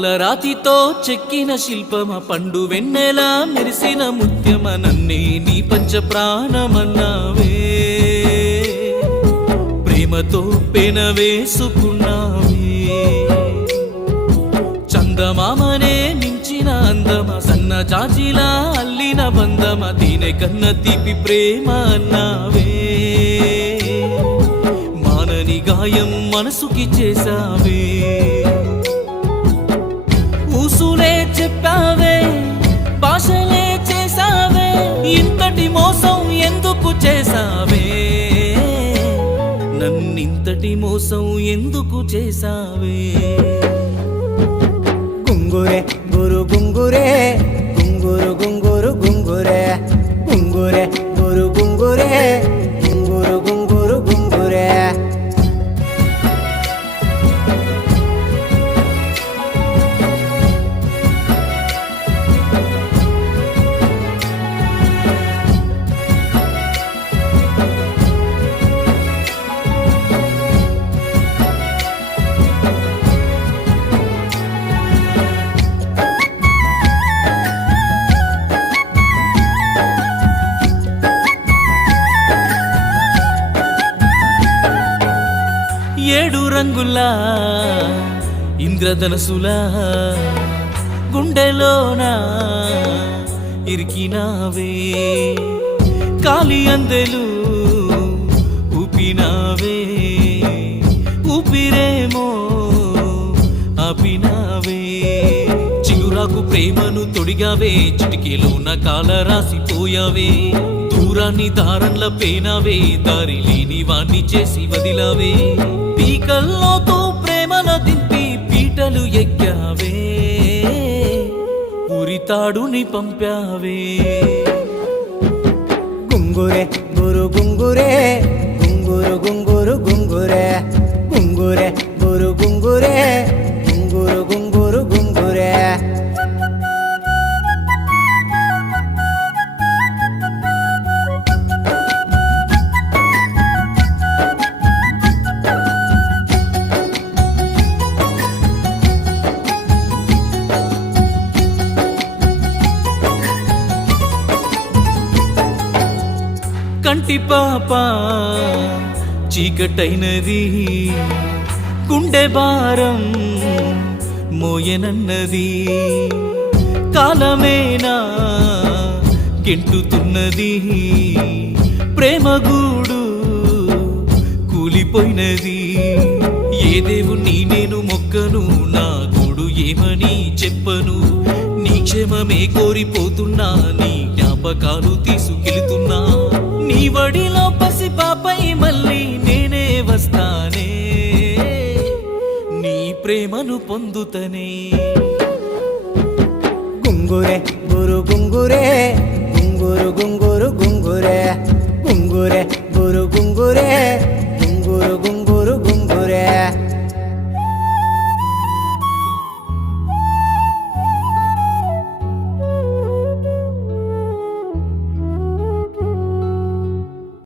పాలరాతితో చెక్కిన శిల్పమ పండు వెన్నెల మెరిసిన ముత్యమ నన్నే నీ పంచ ప్రాణమన్నావే ప్రేమతో పెన వేసుకున్నావే చందమామనే మించిన అందమ సన్న జాజిలా అల్లిన బంధమ దీనే కన్న తీపి ప్రేమ అన్నావే మానని గాయం మనసుకి చేసావే ఊసులే చెప్పావే భాషలే చేసావే ఇంతటి మోసం ఎందుకు చేసావే నన్నింతటి మోసం ఎందుకు చేసావే గుంగురే గురు గుంగురే గుంగురు గుంగురు గుంగురే గుంగురే గురు గుంగురే గుంగురు గుంగురు గుంగురే ఏడు రంగులా ఇంద్రధనసులా గుండెలోన ఇరికినావే కాలి అందెలు ఊపినావే ఊపిరేమో ఆపినావే చిగురాకు ప్రేమను తొడిగావే చిటికేలోన కాల రాసిపోయావే దూరాన్ని దారంల పేనావే దారి లేని వాణ్ణి చేసి వదిలావే పీకల్లోతో ప్రేమను దింపి పీటలు ఎక్కావే ఉరితాడుని పంపావే గుంగురే గురు గుంగురే గుంగురు గుంగురు గుంగురే గుంగురే గురు గుంగురే గుంగురు గుంగురు గుంగురే కంటి పాప చీకటైనది గుండె భారం మోయనన్నది కాలమేనా గెంటుతున్నది ప్రేమగూడు కూలిపోయినది ఏ దేవుణ్ణి నేను మొక్కను నా గూడు ఏమని చెప్పను నీ క్షేమమే కోరిపోతున్నా నీ జ్ఞాపకాలు తీసుకెళ్తున్నా నీ వడిలో పసి పాపై మళ్ళీ నేనే వస్తానే నీ ప్రేమను పొందుతనే గుంగురే గురు గుంగురే గుంగురు గుంగురు గుంగురే గుంగురే